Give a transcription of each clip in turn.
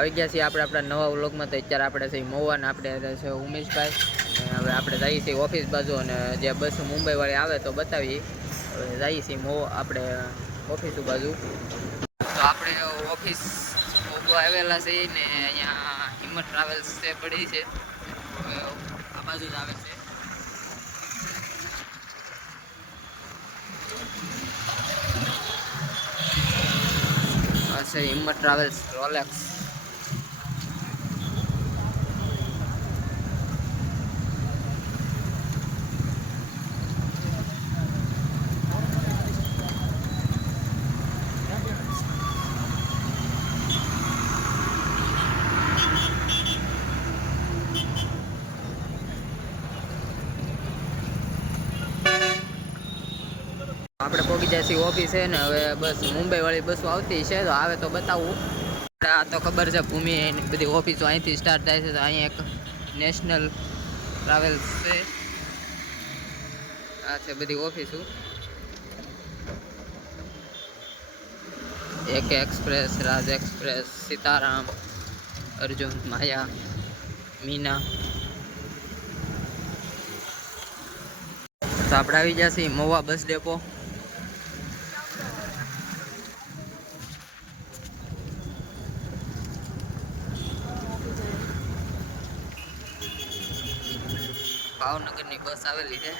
આવી ગયા છીએ આપણે આપણા નવા વ્લોગમાં. તો અત્યારે આપણે છે મહુવા ને આપણે છે ઉમેશભાઈ, અને હવે આપણે જઈએ છીએ ઓફિસ બાજુ, અને જે બસ મુંબઈવાળી આવે તો બતાવીએ. હવે જઈએ છીએ આપણે ઓફિસ બાજુ. તો આપણે ઓફિસ આવેલા છે ને અહીંયા હિંમત ટ્રાવેલ્સ છે પડી છે, હવે આ બાજુ જ આવે છે. આ છે હિંમત ટ્રાવેલ્સ રોલેક્સ. આપણે પહોંચી જાય છીએ ઓફિસે ને હવે બસ મુંબઈવાળી બસો આવતી છે, તો આવે તો બતાવું. આ તો ખબર છે ભૂમિ બધી ઓફિસો અહીંથી સ્ટાર્ટ થાય છે, તો અહીંયા એક નેશનલ ટ્રાવેલ્સ છે. આ છે બધી ઓફિસો. એક એક્સપ્રેસ, રાજ એક્સપ્રેસ, સીતારામ, અર્જુન, માયા, મીના. તો આપણે આવી જશે મહુવા બસ ડેપો. ભાવનગરની બસ આવેલી છે.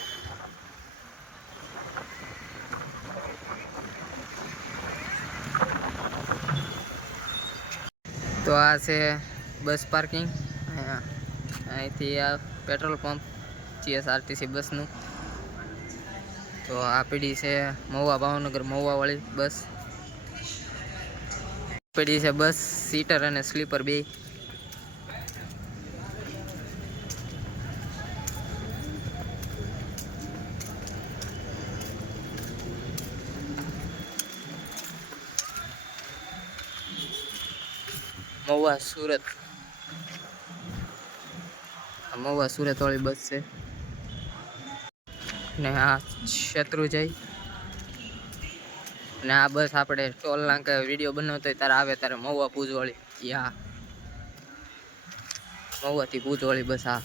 તો આ છે બસ પાર્કિંગ. અહીંથી આ પેટ્રોલ પંપ જીએસઆરટીસી બસનું. તો આ પીડી છે મહુવા ભાવનગર મહુવાવાળી બસ. પીડી છે બસ સીટર અને સ્લીપર બે. મહુવા સુરત, મહુવા સુરત વાળી બસ છે. ને આ શત્રુજય, ને આ બસ આપણે ટોલ નાકે વિડીયો બનાવતો હોય ત્યારે આવે ત્યારે મહુવા ભુજવાળી. યા મહુવાથી ભુજવાળી બસ. આ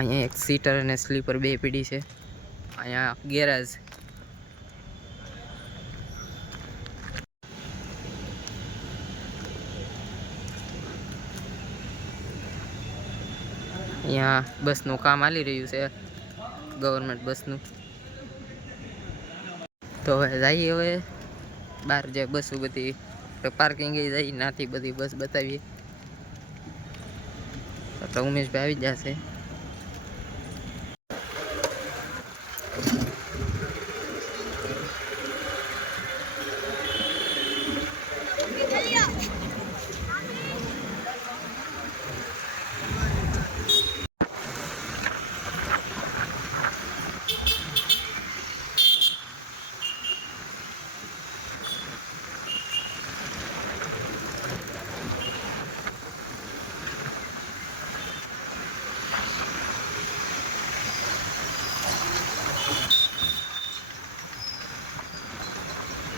અહીંયા એક સીટર અને સ્લીપર બે પીડી છે. અહીંયા ગેરેજ. અહીંયા બસનું કામ ચાલી રહ્યું છે, ગવર્મેન્ટ બસનું. તો હવે જઈએ હવે બહાર જે બસો બધી પાર્કિંગ જઈ નાથી બધી બસ બતાવીએ. તો ઉમેશભાઈ આવી જશે.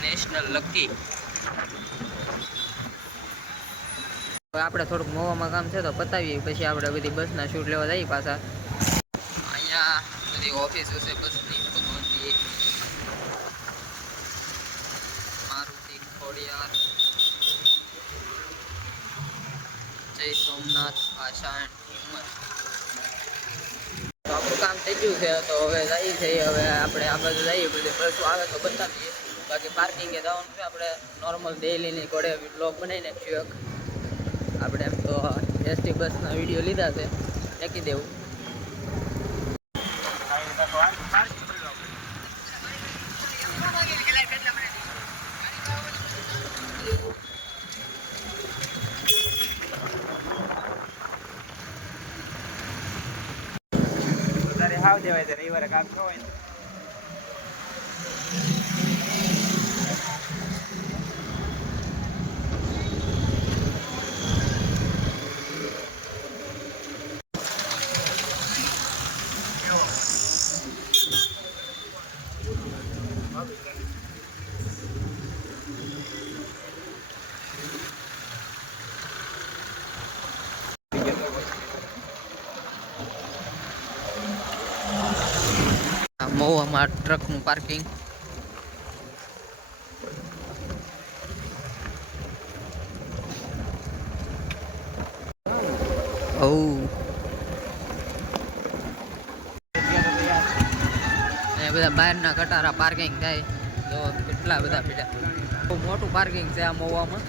National lucky. આપણે થોડુંક મહુવામાં કામ છે તો પતાવીએ, પછી આપણે બધી બસના શૂટ લેવા જઈએ પાછા. અહીંયા બધી ઓફિસો છે બસની. મારુતિ, ખોડિયાર, જય સોમનાથ, આશાન, હિંમત. તો આપણું કામ થઈ ગયું છે, તો હવે જઈએ છીએ. હવે આપણે આ બાજુ જઈએ, બધી બસો આવે તો બતાવીએ. બાકી પાર્કિંગે જવાનું છે. આપણે નોર્મલ ડેલીની ઘોડે બ્લોગ બનાવી નાખ્યું. આપણે એમ તો એસટી બસના વિડીયો લીધા છે, નાખી દેવું. હાવ દેવાય તો રવિવારે કામ ન હોય. મહુવામાં ટ્રકનું પાર્કિંગ. બધા બહારના કટારા પાર્કિંગ થાય તો કેટલા બધા બીજા બહુ મોટું પાર્કિંગ છે આ મહુવામાં.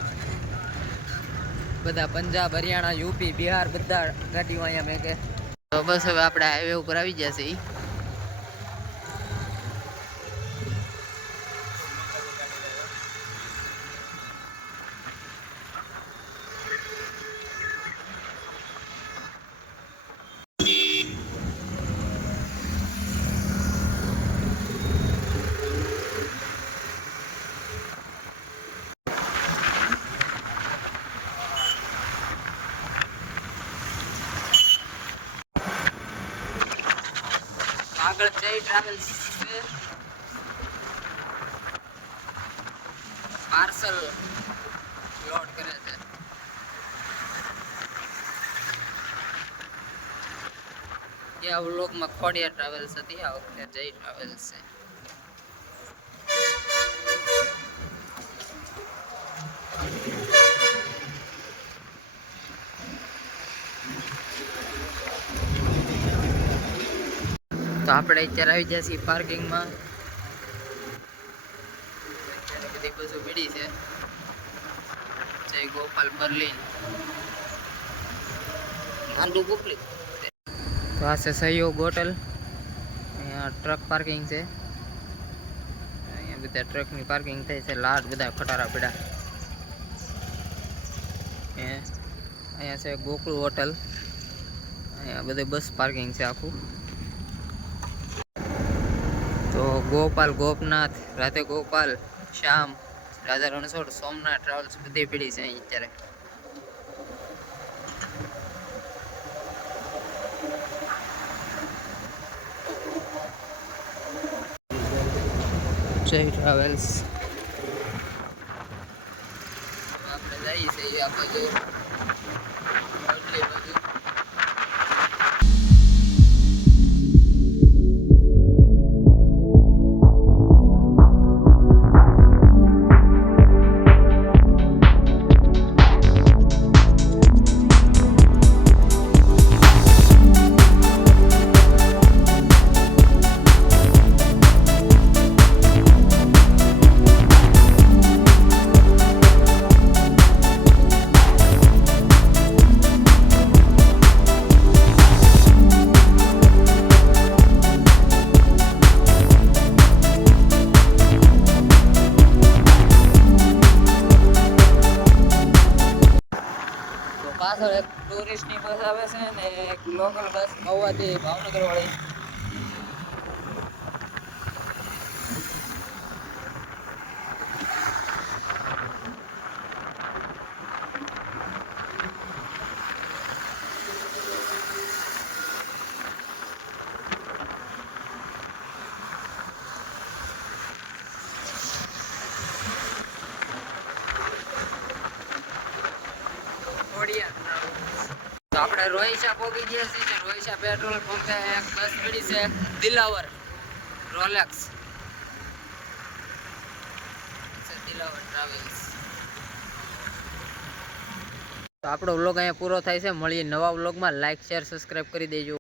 બધા પંજાબ, હરિયાણા, યુપી, બિહાર બધા ગાડીઓ અહીંયા મેં કે. તો બસ હવે આપણે હાઈવે ઉપર આવી ગયા છીએ. આગળ જય ટ્રાવેલ્સ છે, પાર્સલ લોડ કરે છે. આ વ્લોગમાં ખોડિયા ટ્રાવેલ્સ હતી, આ વખતે જય ટ્રાવેલ્સ છે. તો આપણે અત્યારે આવી ગયા છીએ પાર્કિંગમાં. બધી બસો પીડી છે. જય ગોપાલ બર્લિન માંડુ પબ્લિક. તો આ છે સહયોગ હોટલ. અહીંયા ટ્રક પાર્કિંગ છે. અહીંયા બધા ટ્રકની પાર્કિંગ થાય છે. લાટ બધા ખટારા પીડા. અહીંયા છે ગોકુળ હોટલ. અહીંયા બધે બસ પાર્કિંગ છે આખું. તો ગોપાલ, ગોપનાથ, રાધે ગોપાલ, શ્યામ, રાધા રણછોડ, સોમનાથ ટ્રાવેલ્સ બધી પીડી છે અહીં અત્યારે. જય ટ્રાવેલ્સ. આપણે જઈએ છીએ આ બાજુ. પાછળ એક ટુરિસ્ટની બસ આવે છે ને એક લોકલ બસ મહુવાથી ભાવનગર વાળી. તો આપણે રોહિશા પહોંચી ગયા છીએ. રોહિશા પેટ્રોલ પંપે એક બસ પડી છે દિલાવર રોલેક્સ. દિલાવર ટ્રાવેલ્સ. તો આપણો વ્લોગ અહીંયા પૂરો થાય છે. મળીએ નવા વ્લોગમાં. લાઈક, શેર, સબસ્ક્રાઈબ કરી દેજો.